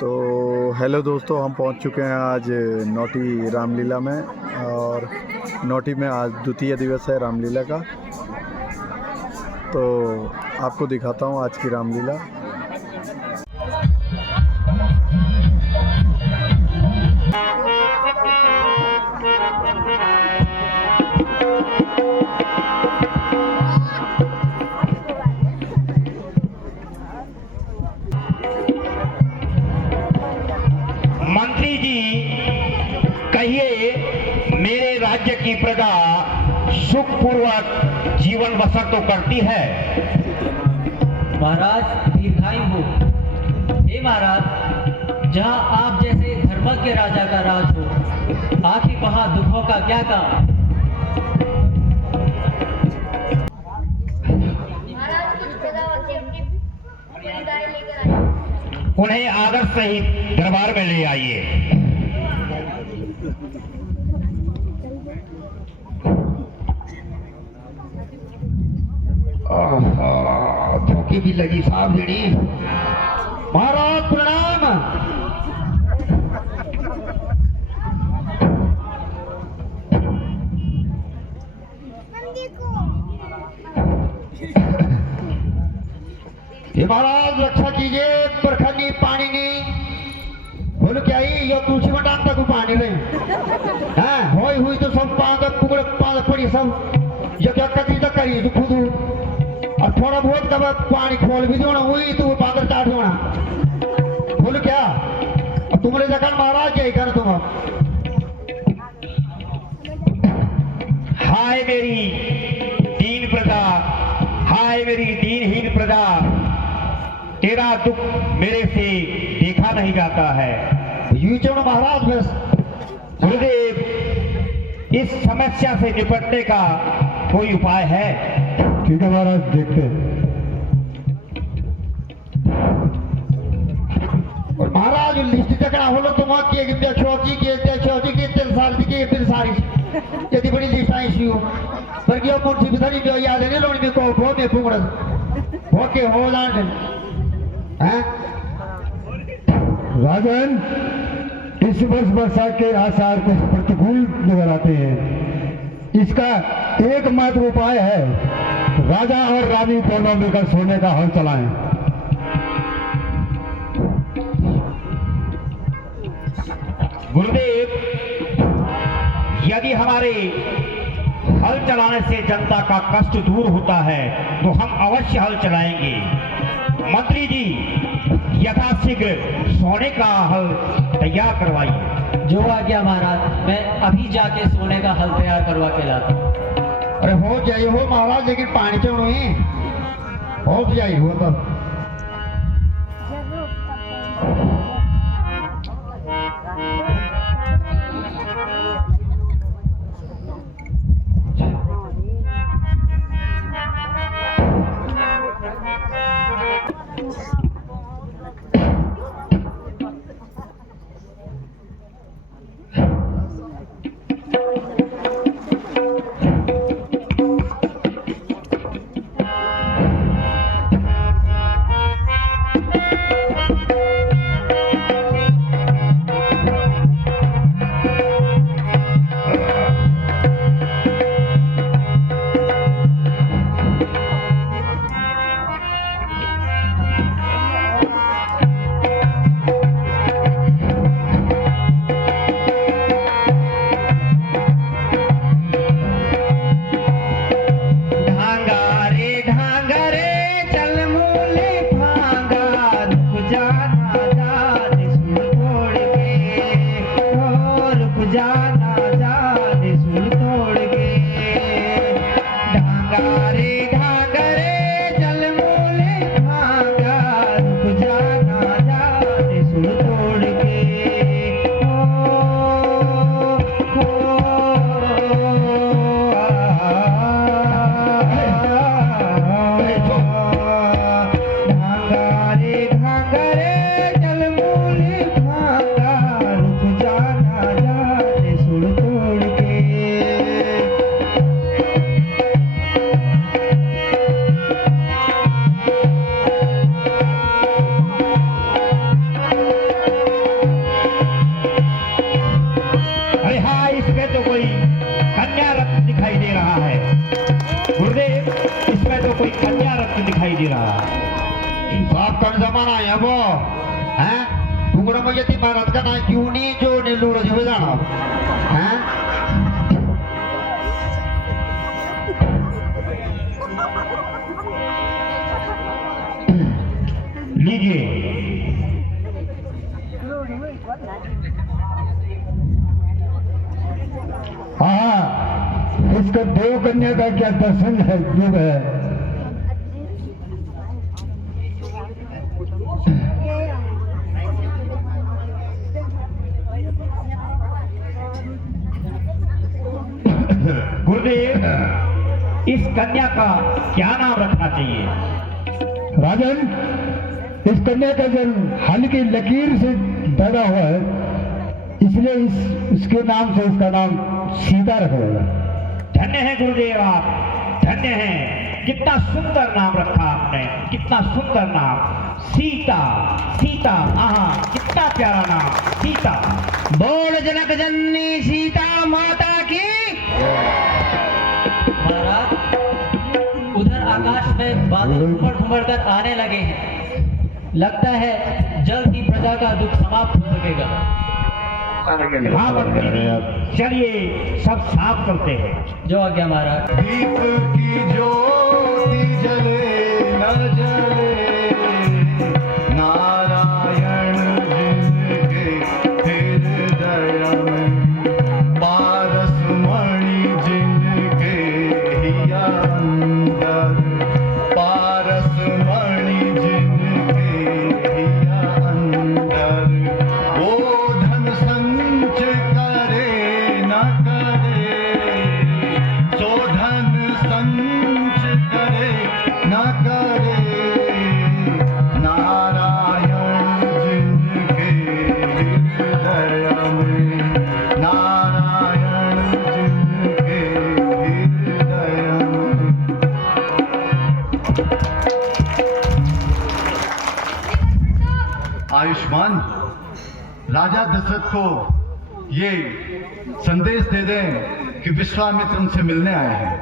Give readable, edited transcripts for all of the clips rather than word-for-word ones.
तो हेलो दोस्तों, हम पहुंच चुके हैं आज नौटी रामलीला में। और नौटी में आज द्वितीय दिवस है रामलीला का। तो आपको दिखाता हूं आज की रामलीला। मंत्री जी, कहिए मेरे राज्य की प्रजा सुखपूर्वक जीवन बसर तो करती है? महाराज दीर्घायु हो। हे महाराज, जहाँ आप जैसे धर्मज्ञ राजा का राज हो, आखिर वहाँ दुखों का क्या काम? उन्हें आदर सहित दरबार में ले आइए। धोखे भी लगी साहब जी। महाराज प्रणाम। हे महाराज रक्षा कीजिए। प्रखंडी पानी नहीं बोलो क्या ही यो तुलसी मटान तक पानी रहे हाँ होई हुई तो सब पांच पुगड़ पांच पड़ी सब जो क्या कतरी तक करी तो खुद और थोड़ा बहुत कब पानी खोल भी देना हुई तो पागल चाट देना बोलो क्या। और तुम्हारे जगह महाराज क्या कर तुम। हाय मेरी दीन प्रजा, हाय मेरी दीनहीन प्रजा, तेरा दुख मेरे से देखा नहीं जाता है। यूं चलो महाराज, बस गुरुदेव, इस समस्या से निपटने का कोई उपाय है? ठीक है महाराज, देखते हैं। और महाराज लिस्ट तकड़ा होलो तुम के छोटी के तेल साल के फिर सारी यदि बड़ी लिस्ट आई सी पर क्यों मुंशी बिथरी जो याद नहीं लोनी में को में पुंगड़ ओके हो लान हैं। राजन, इस वर्ष बरसात के आसार कुछ प्रतिकूल नजर आते हैं। इसका एकमात्र उपाय है राजा और रानी दोनों मिलकर सोने का हल चलाएं। गुरुदेव, यदि हमारे हल चलाने से जनता का कष्ट दूर होता है तो हम अवश्य हल चलाएंगे। मंत्री जी, यथाशीघ्र सोने का हल तैयार करवाइए। जो आ गया महाराज, मैं अभी जाके सोने का हल तैयार करवा के लाता हूँ। अरे हो जाइए हो महाराज, लेकिन पानी चढ़ो ही हो जाइए हो तब। बनाया वो हैं बुगड़ा में यति भारत का ना क्यों नहीं जो ने लूड़ा जो जाना हैं लीजिए हाँ इसका देव कन्या का क्या प्रसंग है युग है गुरुदेव इस कन्या का क्या नाम रखना चाहिए? राजन इस कन्या का जन्म हल्की लकीर से पैदा हुआ है इसलिए इसके नाम से इसका नाम सीता रखा गया। धन्य है गुरुदेव आप धन्य हैं। कितना सुंदर नाम रखा आपने कितना सुंदर नाम सीता सीता आहा कितना प्यारा नाम सीता। बोल जनक जननी सीता माता की महाराज उधर आकाश में बादल घुमड़ घुमड़ कर आने लगे हैं। लगता है जल्द ही प्रजा का दुख समाप्त हो सकेगा। हाँ मंत्री चलिए सब साफ करते हैं। जो आज्ञा महाराज। दीप की ज्योति जले न जले नारायण जिनके हृदय में पारस मणि जिनके हिया अंदर पारस मणि जिनके हिया अंदर वो धन संच करे न करे सो धन संच करे न करे नारायण जिनके हृदय में नारायण जिनके हृदय में। आयुष्मान राजा दशरथ को ये संदेश दे दें कि विश्वामित्र उनसे मिलने आए हैं।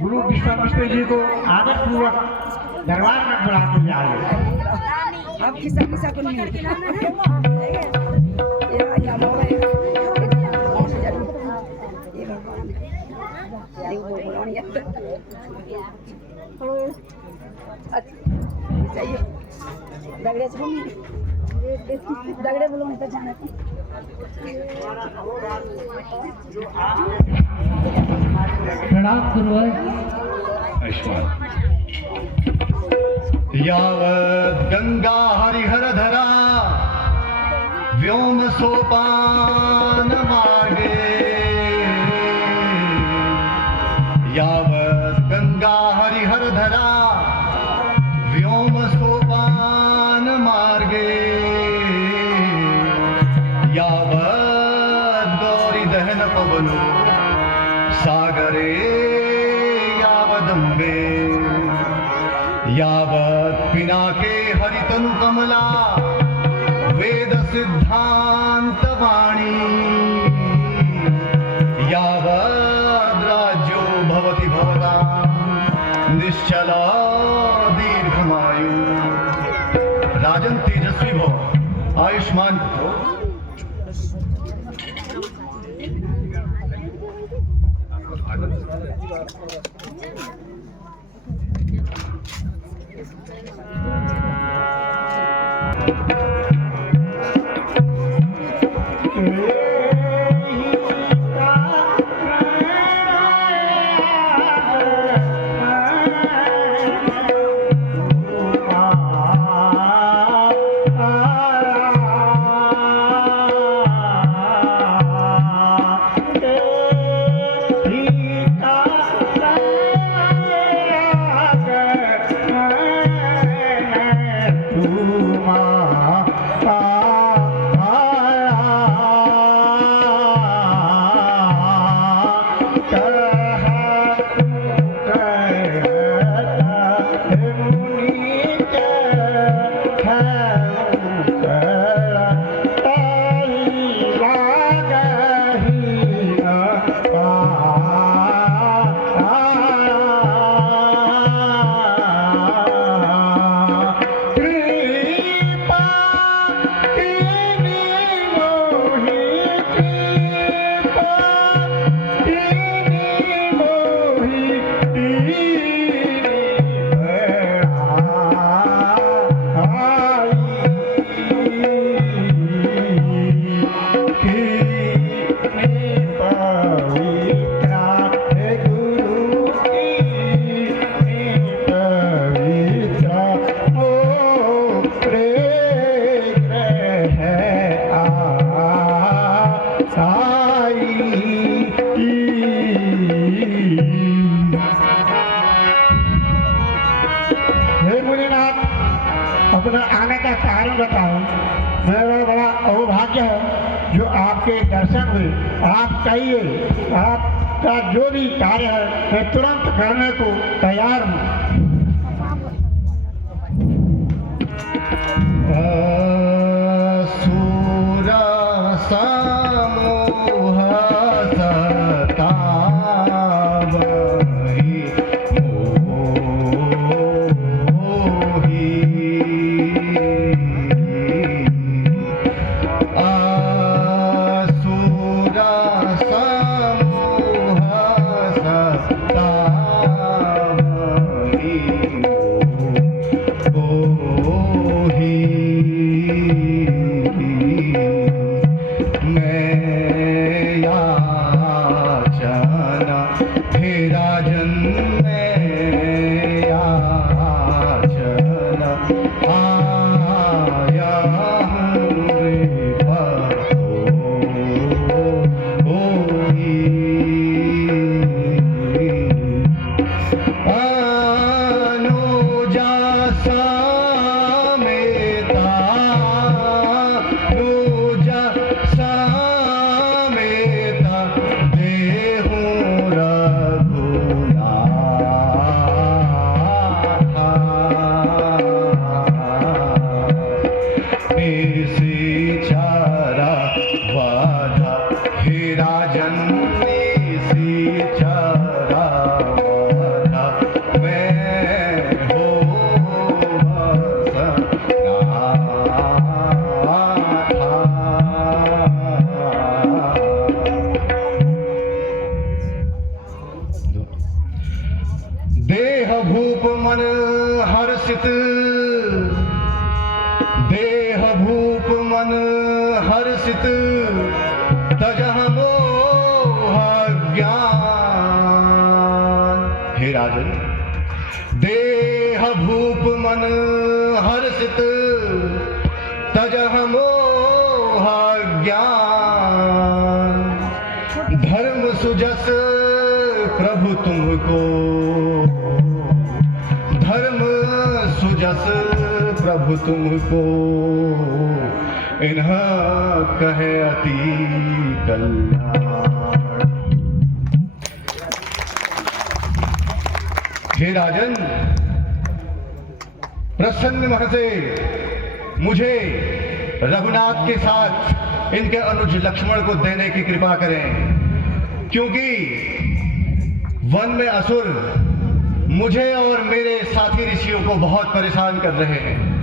गुरु विश्वामित्र जी को आदर पूर्वक दरबार में बुलाते जाइए। अब किसा किसा को नहीं दगड़े बोलो नहीं तो जाना प्रणाम गुरुवर। यावत् गंगा हरिहर धरा व्योम सोपान मार्गे यावत् गंगा हरिहर धरा व्योम सोपान मार्गे यावत् गौरी दहन पवनो सागरे यावदम्बे यावत् पिनाके हरितनु कमला वेद सिद्धांत वाणी यावद् राज्यो भवति भवतां निश्चला दीर्घमायु। राजन तेजस्वी भव आयुष्मान भव। दर्शन हुए। आप कहिए, आपका जो भी कार्य है मैं तुरंत करने को तैयार हूँ। सूरा समूह सतावहि मोहि। सूरा समूह सतावहि मोहि। देह भूप मन हर्षित, देह भूप मन हर्षित, तजह मोह ज्ञान। हे राजन, देह भूप मन हर्षित, तजह मोह ज्ञान। धर्म सुजस प्रभु तुमको, धर्म सुजस प्रभु तुमको, इन्ह कहे अति कल्याण। हे राजन, प्रसन्न मन से मुझे रघुनाथ के साथ इनके अनुज लक्ष्मण को देने की कृपा करें, क्योंकि वन में असुर मुझे और मेरे साथी ऋषियों को बहुत परेशान कर रहे हैं।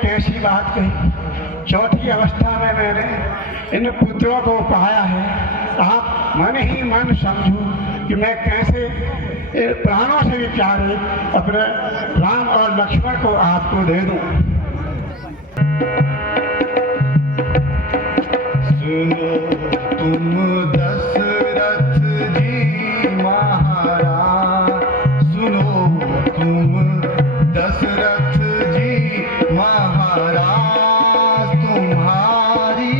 कैसी बात कही। चौथी अवस्था में मैंने इन पुत्रों को पाया है। आप मन ही मन समझो कि मैं कैसे प्राणों से भी प्यारे अपने राम और लक्ष्मण को आपको दे दूं। सुनो तुम दशरथ जी महाराज, सुनो तुम दशरथ जी महाराज, तुम्हारी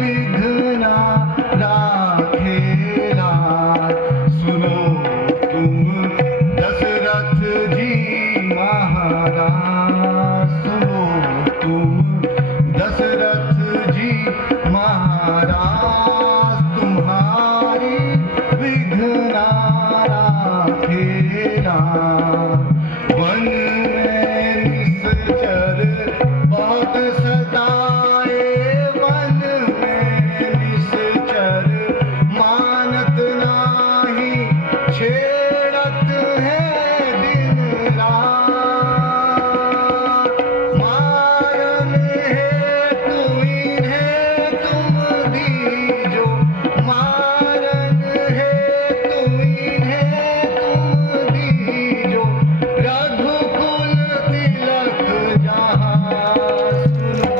विघ्ना राखे लाज। सुनो तुम दशरथ जी महाराज, सुनो तुम दशरथ जी महाराज, तुम्हारी विघ्ना राखे लाज। वन में निश्चर बहुत सताए, वन में निश्चर मानत नाही, छेड़त है दिन रात। मारन है तू इन्हें तुम दीजो, मारन है तू इन्हें तुम दीजो, रघुकुल तिलक जहाँ। सुनो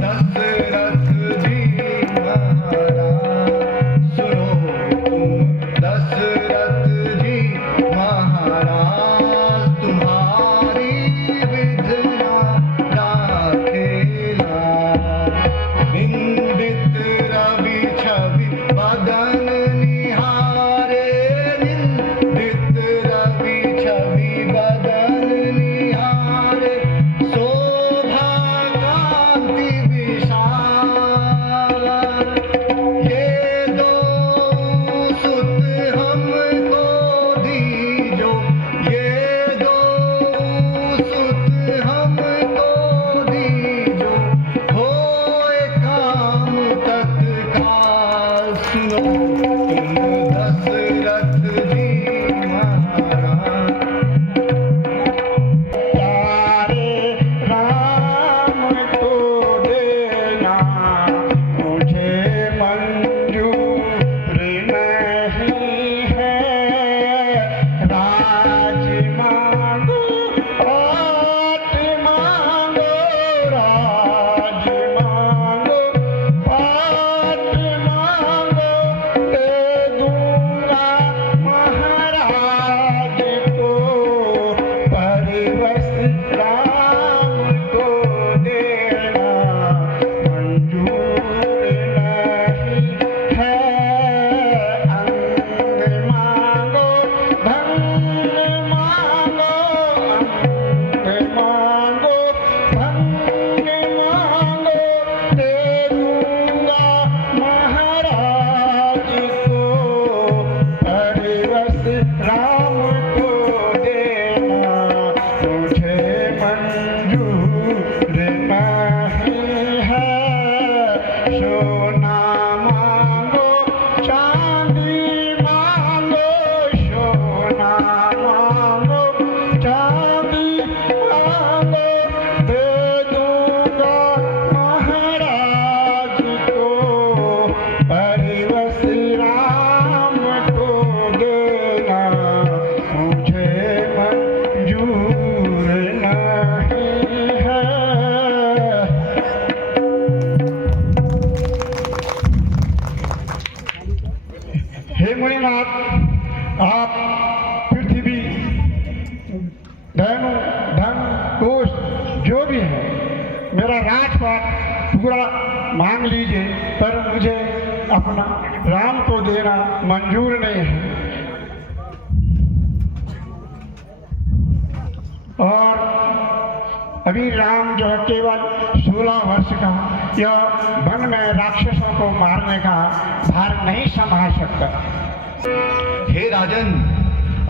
दशरथ जी महाराज, सुनो तुम दशरथ जी महाराज, तुम्हारी विघ्ना राखे लाज। निंदित रवि छवि बदन निहारे, निंदित रवि छवि बदन निहारे, शोभा कांति विशाल। ये दो सुत हमको दीजो, ये दो सुत हमको दीजो, होए काम तत्काल। सुनो तुम दशरथ जी महाराज, प्यारे राम को देना मुझे मंजूर नहीं है। राज मांगो पाट मांगो, राज मांगो पाट मांगो, दे दूंगा महाराज को। परिवस राम को देना मंजूर नहीं है। अंग मांगो धन मांगो, अंग मांगो धन मांगो, दे दूंगा महाराज को। परिवस राम को देना मुझे मंजूर नहीं है। सोना मांगो चांदी मांगो, सोना मांगो चांदी मांगो, दे दूंगा महाराज को। परिवस राम को देना मुझे मंजूर नहीं है। हे मुनिनाथ, आप पृथ्वी, धनु, धन, कोष जो भी है, मेरा राजपाट पूरा मांग लीजिए, पर मुझे अपना राम को देना मंजूर नहीं है। और अभी राम जो है केवल 16 वर्ष का, यह वन में राक्षसों को मारने का भार नहीं संभाल सकता। हे राजन,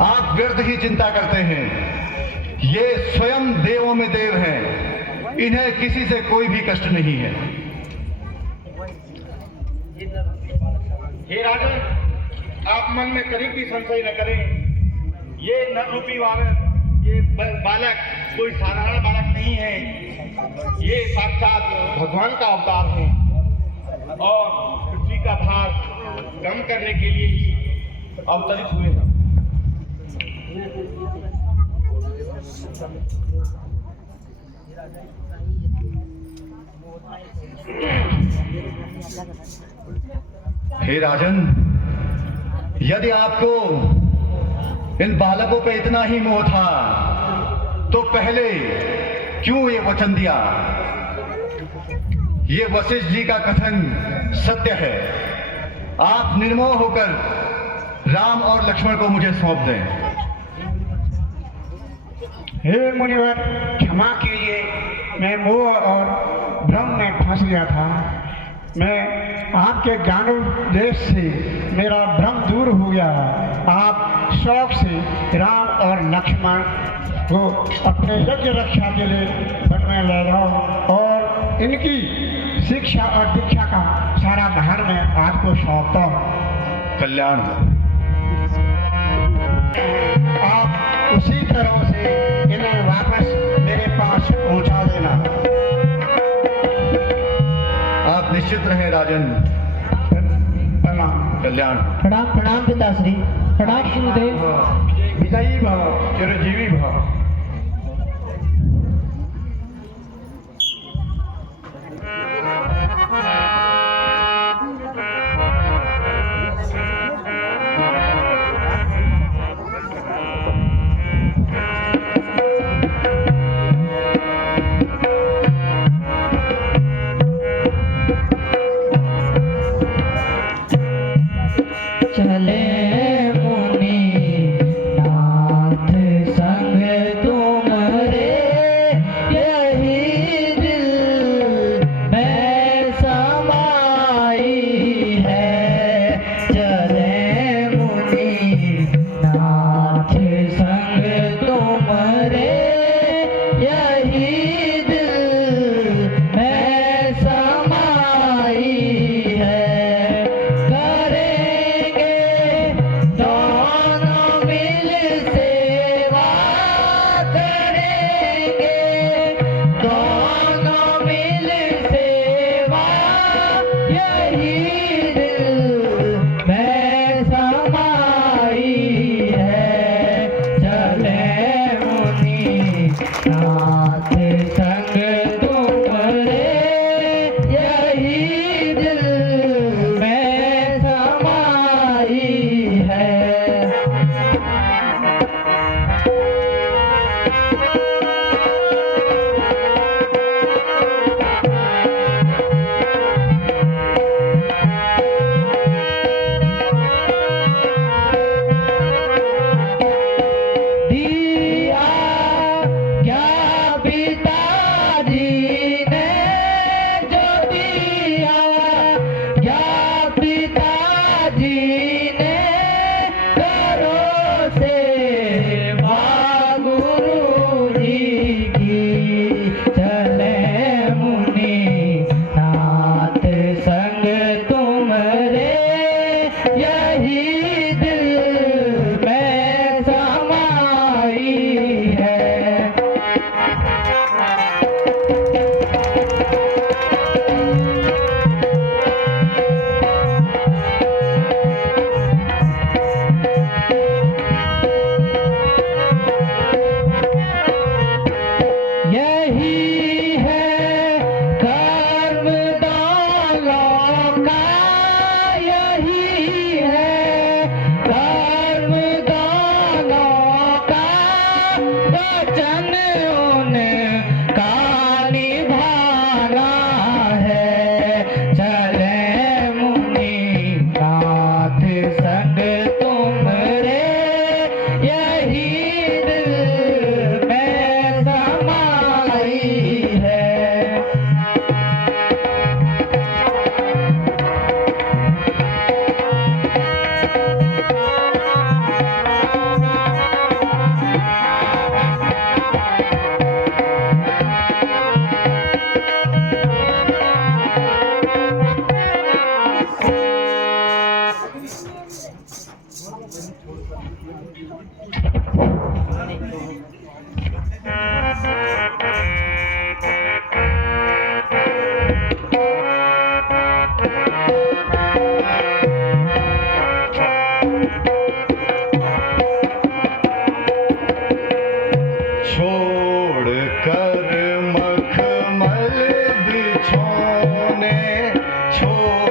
आप व्यर्थ ही चिंता करते हैं। ये स्वयं देवों में देव हैं, इन्हें किसी से कोई भी कष्ट नहीं है। हे राजन, आप मन में करीब भी संशय न करें। ये नर रूपी बालक, ये बालक कोई साधारण बालक नहीं है। ये साक्षात भगवान का अवतार है और पृथ्वी का भार कम करने के लिए ही अवतरित हुए हैं। हे राजन, यदि आपको इन बालकों पे इतना ही मोह था तो पहले क्यों ये वचन दिया? ये वशिष्ठ जी का कथन सत्य है। आप निर्मोह होकर राम और लक्ष्मण को मुझे सौंप दें। हे मुनिवर, क्षमा कीजिए, मैं मोह और भ्रम में फंस गया था। मैं आपके ज्ञानोपदेश से मेरा भ्रम दूर हो गया। आप शौक से राम और लक्ष्मण को अपने यज्ञ रक्षा के लिए वन में ले जाओ और इनकी शिक्षा और दीक्षा का सारा भार मैं आपको सौंपता हूँ। कल्याण। आप उसी तरह से इन्हें वापस मेरे पास पहुंचा देना। आप निश्चित रहें राजन। प्रणाम। कल्याण। प्रणाम प्रणाम पिताश्री, प्रणाम गुरुदेव। विजयी भव, चिरंजीवी भव। चले मुनि नाथ संग तुम्हारे, यही दिल में समाई है। चले मुनि नाथ संग तुम्हारे, यही दिल में समाई है। दोनों मिल सेवा करेंगे, दोनों मिल सेवा, यही दिल में समाई है। चले मुनि नाथ संग तुम्हारे, यही दिल में समाई है। दिया क्या पिताजी ने जो दिया, क्या पिताजी ने करो सेवा गुरु जी की। चले मुनि नाथ संग तुम्हारे, यही दिल में समाई है। यही है कर्म दानों का, यही है कर्म दानों का, वचन उनका निभाना है। चले मुनि नाथ संग तुम्हारे, यही दिल में समाई है। छोड़ कर मखमल बिछोने, छोड़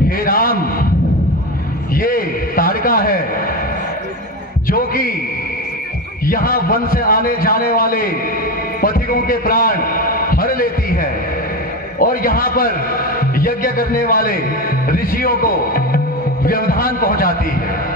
हे राम, ये ताड़का है जो कि यहाँ वन से आने जाने वाले पथिकों के प्राण हर लेती है और यहाँ पर यज्ञ करने वाले ऋषियों को व्यवधान पहुंचाती है।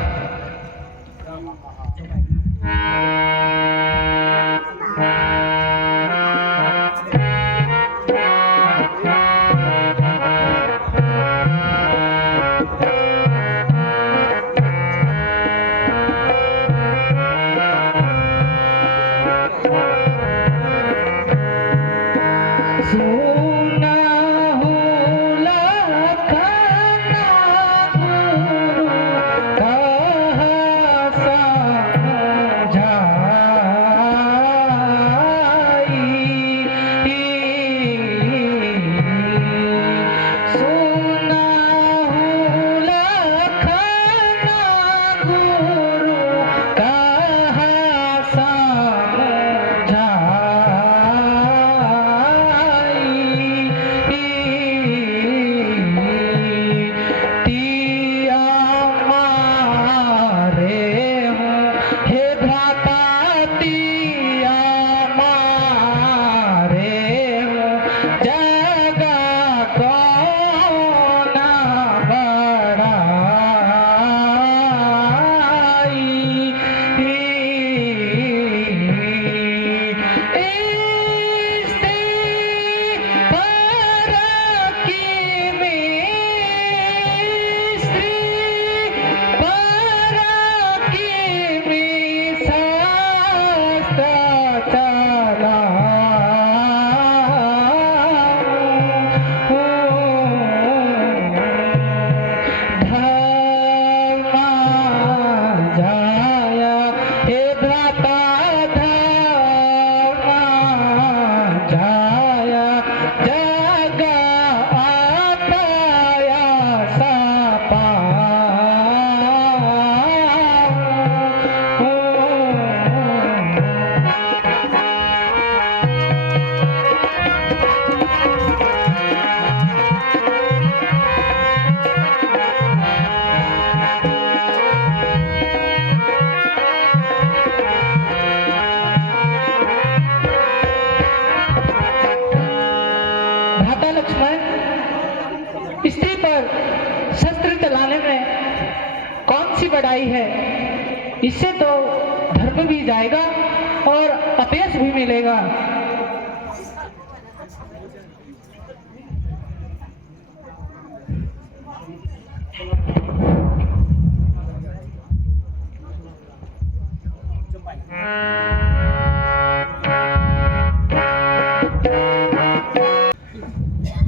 स्त्री पर शस्त्र चलाने में कौन सी बड़ाई है? इससे तो धर्म भी जाएगा और पेश भी मिलेगा।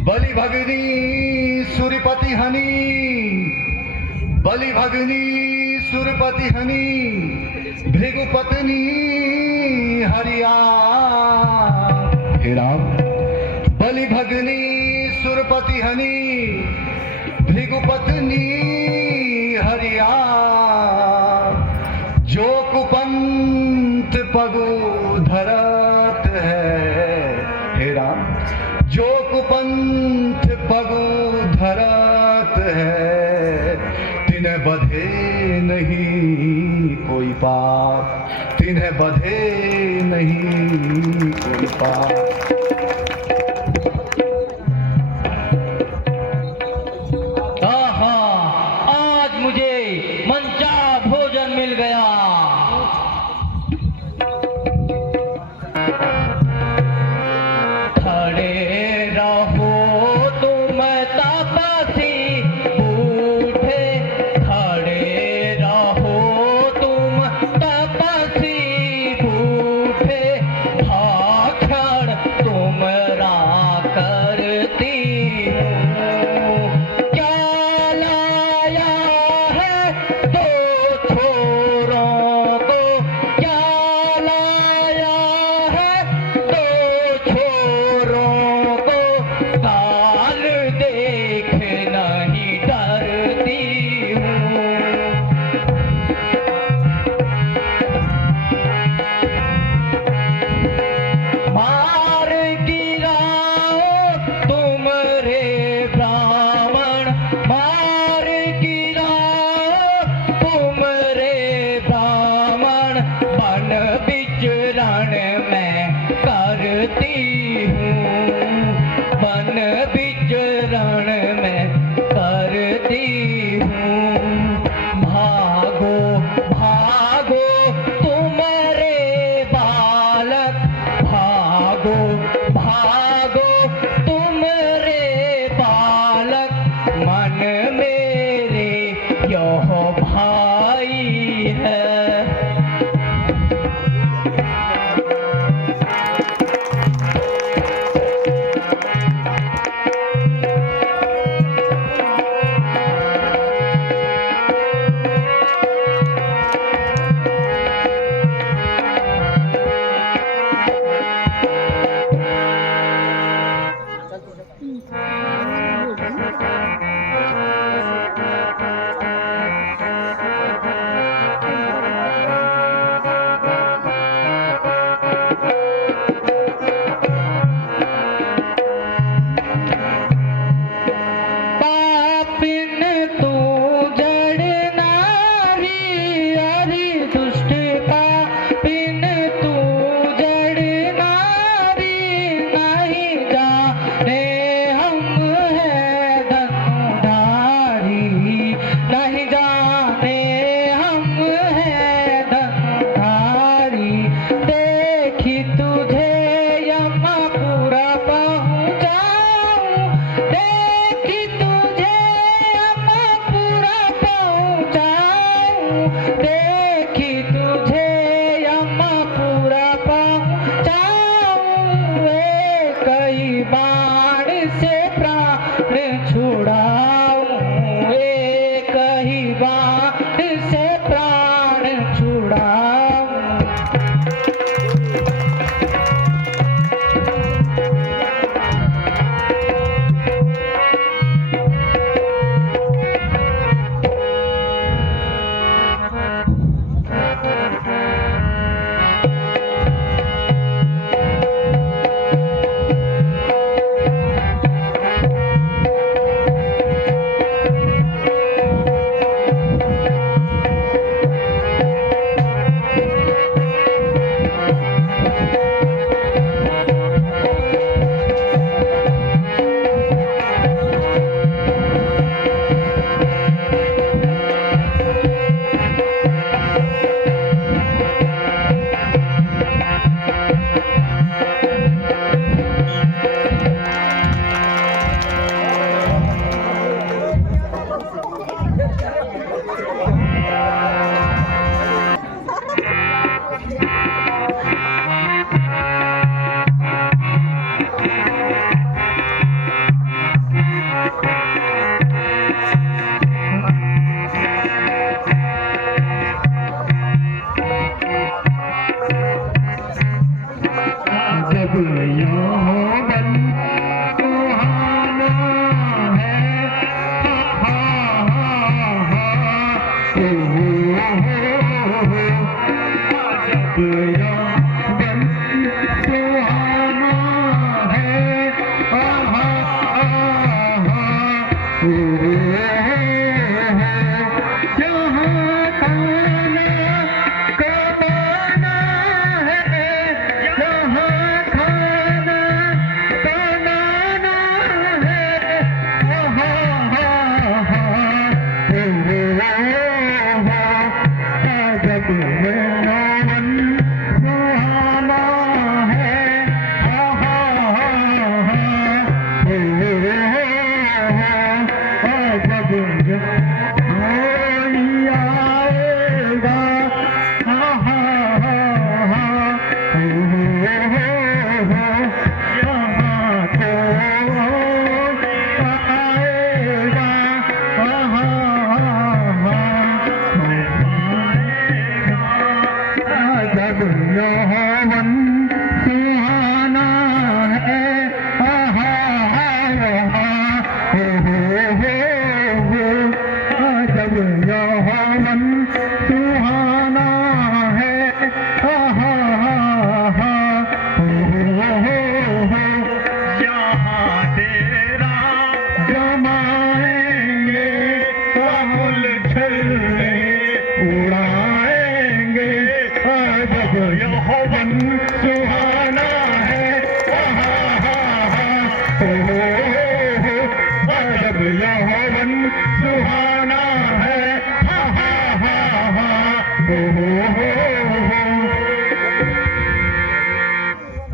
बलि भगिनी सुरपति हनी, बलि भगिनी सुरपति हनी, भृगु पत्नी हरिया। हे राम, बलि भगिनी सुरपति हनी, भृगु पत्नी हरिया। जो कुपंथ पगु धरत है, हे राम, जो कुपंथ पगु धरत है, तिन्हें बधे नहीं कोई पाप, तिन्हें बधे नहीं कोई पाप। आहा, आज मुझे मनचा भोजन मिल गया। खड़े रहो तुम तपसी बूढ़े, खड़े रहो तुम तपसी बूढ़े, भाषण तुमरा करती हूँ। क्या लाया है दो छोरों को, क्या लाया है दो छोरों को, काल देख नहीं डरती हूँ। मार गिराओ तुम रे ब्राह्मण, मार गिराओ तुम रे ब्राह्मण, वन विचरण मैं करती हूँ, वन विचरण मैं करती हूँ। भागो भागो तुम रे बालक, भागो भागो तुम रे बालक, मन मेरे यह भाई है। यौवन सुहाना है, हा हा हा हा, ओ हो हो, जब यौवन सुहाना है, हा हा हा हा, ओ हो हो, जहाँ खाना कमाना है, जहाँ खाना कमाना है, हा हा हा, ओ हो हो, जब यौवन सुहाना है, हा हा हा, ओ हो हो, जब कोई आएगा, हा हा हा हा, ओ हो हो, यहाँ तो आएगा, हा हा हा हा, जब यौवन सुहाना है, हा हा हा हा, ओ हो हो, जब यौवन सुहाना है, हा हा हा हा, ओ हो हो, यहाँ तेरा जमाएंगे, राहुल छल्ले उड़ाएंगे, जब यौवन सुहाना है, हा हा हा, ओ हो हो, जब यौवन सुहाना है, हा हा हा हा, ओ हो हो।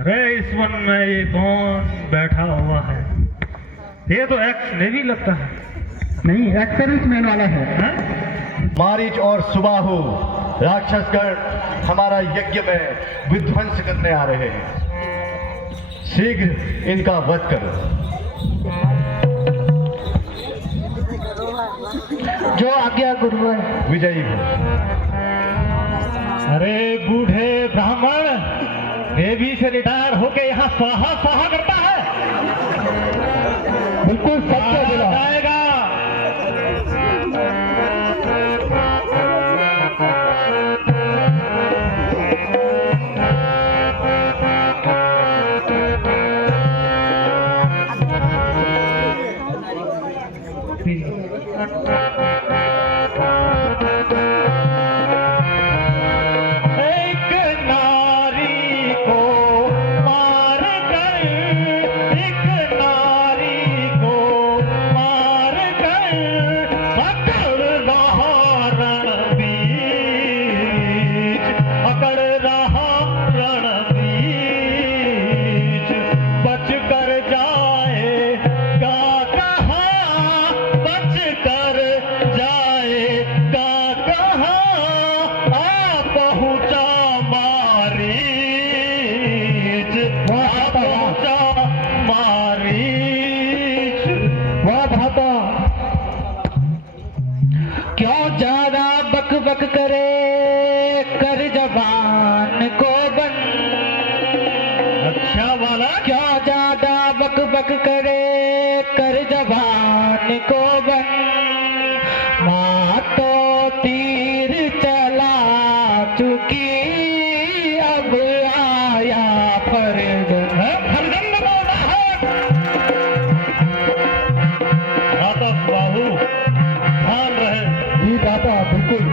अरे इस वन में ये कौन बैठा हुआ है? ये तो एक्स नेवी लगता है। नहीं, एक्स सर्विसमैन वाला है। मारीच और सुबाहु राक्षसगण हमारा यज्ञ में विध्वंस करने आ रहे हैं, शीघ्र इनका वध करो। जो आज्ञा गुरुवर। विजयी हो। अरे बूढ़े ब्राह्मण, नेवी से रिटायर होके यहाँ स्वाहा स्वाहा करता है। बिल्कुल सत्य बोला। जाएगा। एक नारी को मार कर, एक नारी को मार कर, अकड़ रहा रणबीच, अकड़ रहा रणबीच, बच कर जाएगा कहाँ, बच कर जाएगा कहाँ, आ पहुँचा मारीच, आ पहुँचा मारीच। वाह भाता, क्यों ज्यादा बक बक करे, कर जबान को बंद। अच्छा वाला। क्यों ज्यादा बक बक करे, कर जबान को बंद। माँ तो तीर चला चुकी, अब आया फरजंद। फरजंद बोला है। दाता बाहू, ध्यान रहे। जी दादा, बिल्कुल।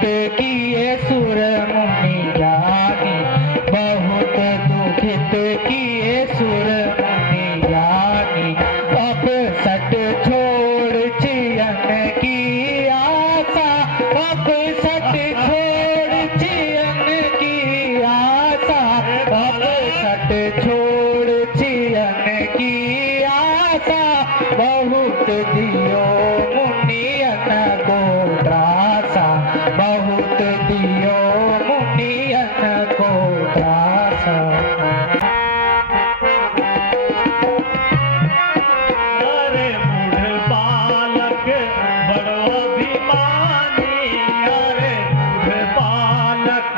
दुखित किए सुर मुनि ज्ञानी, बहुत दुखित किए सुर मुनि ज्ञानी। अब सट छोड़ चियन की आशा, अब सट छोड़ चियन की आशा, अब सट छोड़ चियन की आशा। बहुत दियो मुनियन को त्रासा, बहुत दियो मुनियन को त्रासा। अरे मूढ़ बालक बड़ो अभिमानी, अरे मूढ़ बालक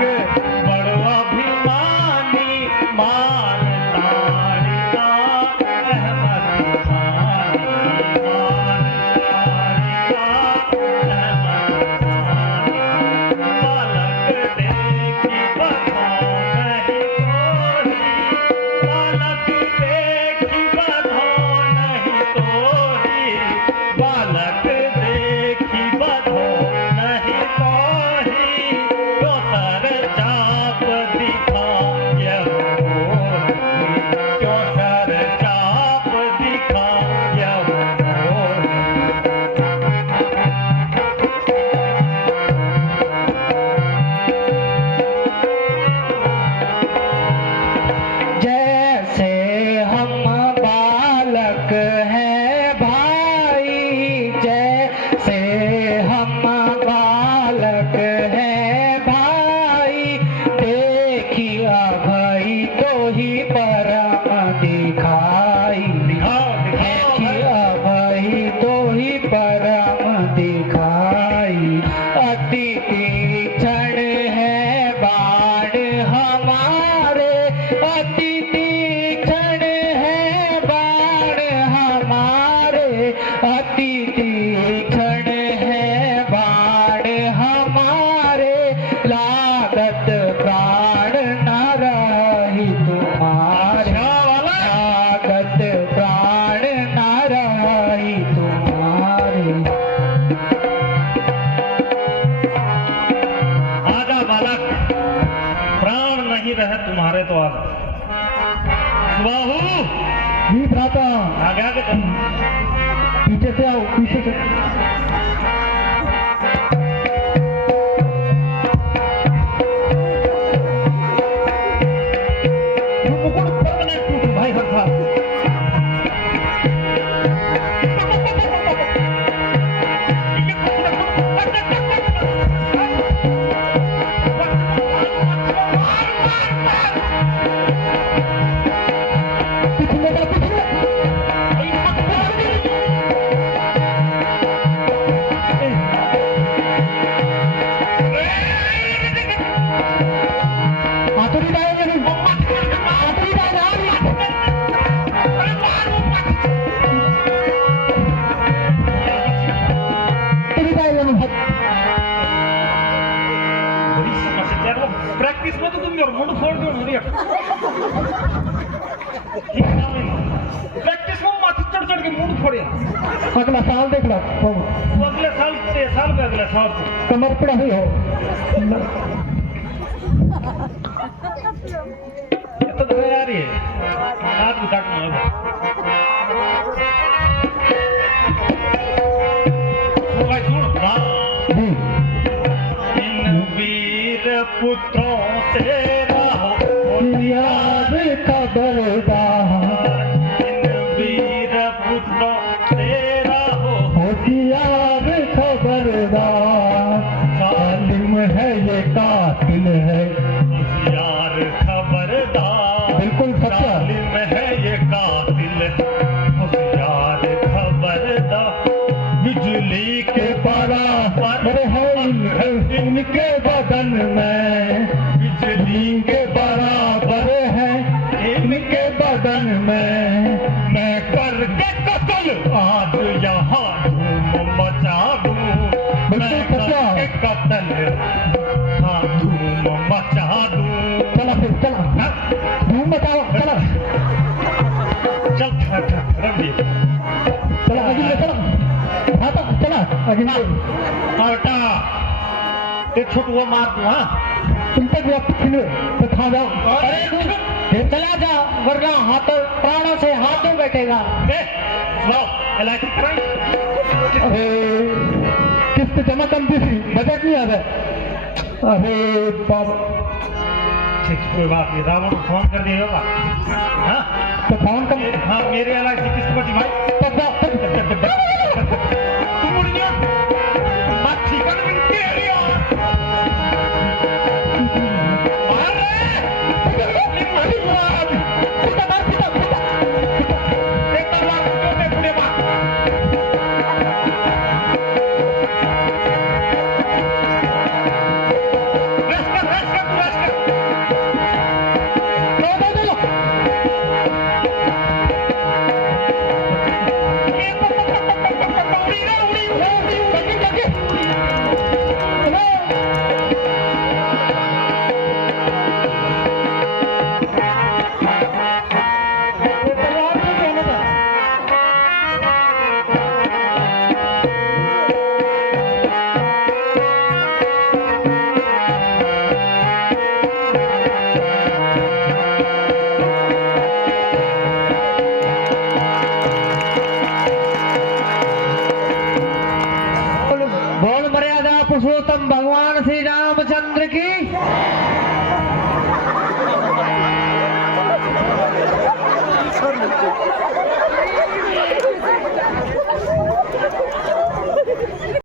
बड़ो अभिमानी। मार ताड़िका अहमद खानी, मार ताड़िका अहमद खानी। बालक देखी बधाओ नहीं तोरी, बालक देखी बधाओ नहीं तोरी, बालक देखी बधाओ नहीं तोरी। तो सर चाप दिखाए मोरी, क्यों सर चाप दिखाए मोरी। जैसे हम बालक हैं भाई, जैसे हम बालक हैं भाई। देखिया भाई तो ही परम दिखाई, देखिया भाई तो ही परम दिखाई। अति तीक्ष्ण है बाण हमारे, अति तीक्ष्ण है बाण हमारे, अति तीक्ष्ण है बाण हमारे। लागत प्राण न रही तुम्हारे, लागत प्राण न रही तुम्हारे। आजा बालक, प्राण नहीं रहे तुम्हारे तो आजा। बाहू जी भ्राता, आगे आगे चल। पीछे से आओ, पीछे से। मुकुट पर नहीं टूटू भाई हरफा। प्रैक्टिस में तो तुम मेरा मुंड फोड़ दो मुझे। प्रैक्टिस में माथे चढ़ चढ़ के मुंड फोड़े। अगला साल देख लो, वो अगले साल से साल पे अगले साल से कमर पड़ा हुई हो। ये तो दवाई आ रही है, हाथ भी काटना होगा। तो भाई सुन, जी इन वीर पुत्रों से रहो याद खबरदार, इन वीर पुत्रों से रहो होशियार खबरदार। जालिम है ये कातिल है, यार खबरदार। बिल्कुल सच्चा। जालिम है ये कातिल, होशियार खबरदार। बिजली के बराबर है इनके बदन में, बिजली के बराबर है इनके बदन में। मैं करके कत्ल आज यहाँ धूम मचा दूं, मैं करके कत्ल हाँ धूम मचा दूं। चला फिर चला, धूम मचाओ, चला चल रख दिए, चला आगे चला, हाँ चला आगे। हटा ते छोटू वो मार दूं हाँ तुम तक वक्त तो खा जाओ। अरे चला जा वरना हाथों प्राणों से हाथों बैठेगा। वाह एलआईसी कराई अरे किस्त जमा कम थी बजट नहीं आता। अरे बाबा ठीक कोई बात नहीं रावण को फोन कर दिया होगा हाँ तो फोन कम हाँ मेरे एलआईसी किस्त बची भाई तो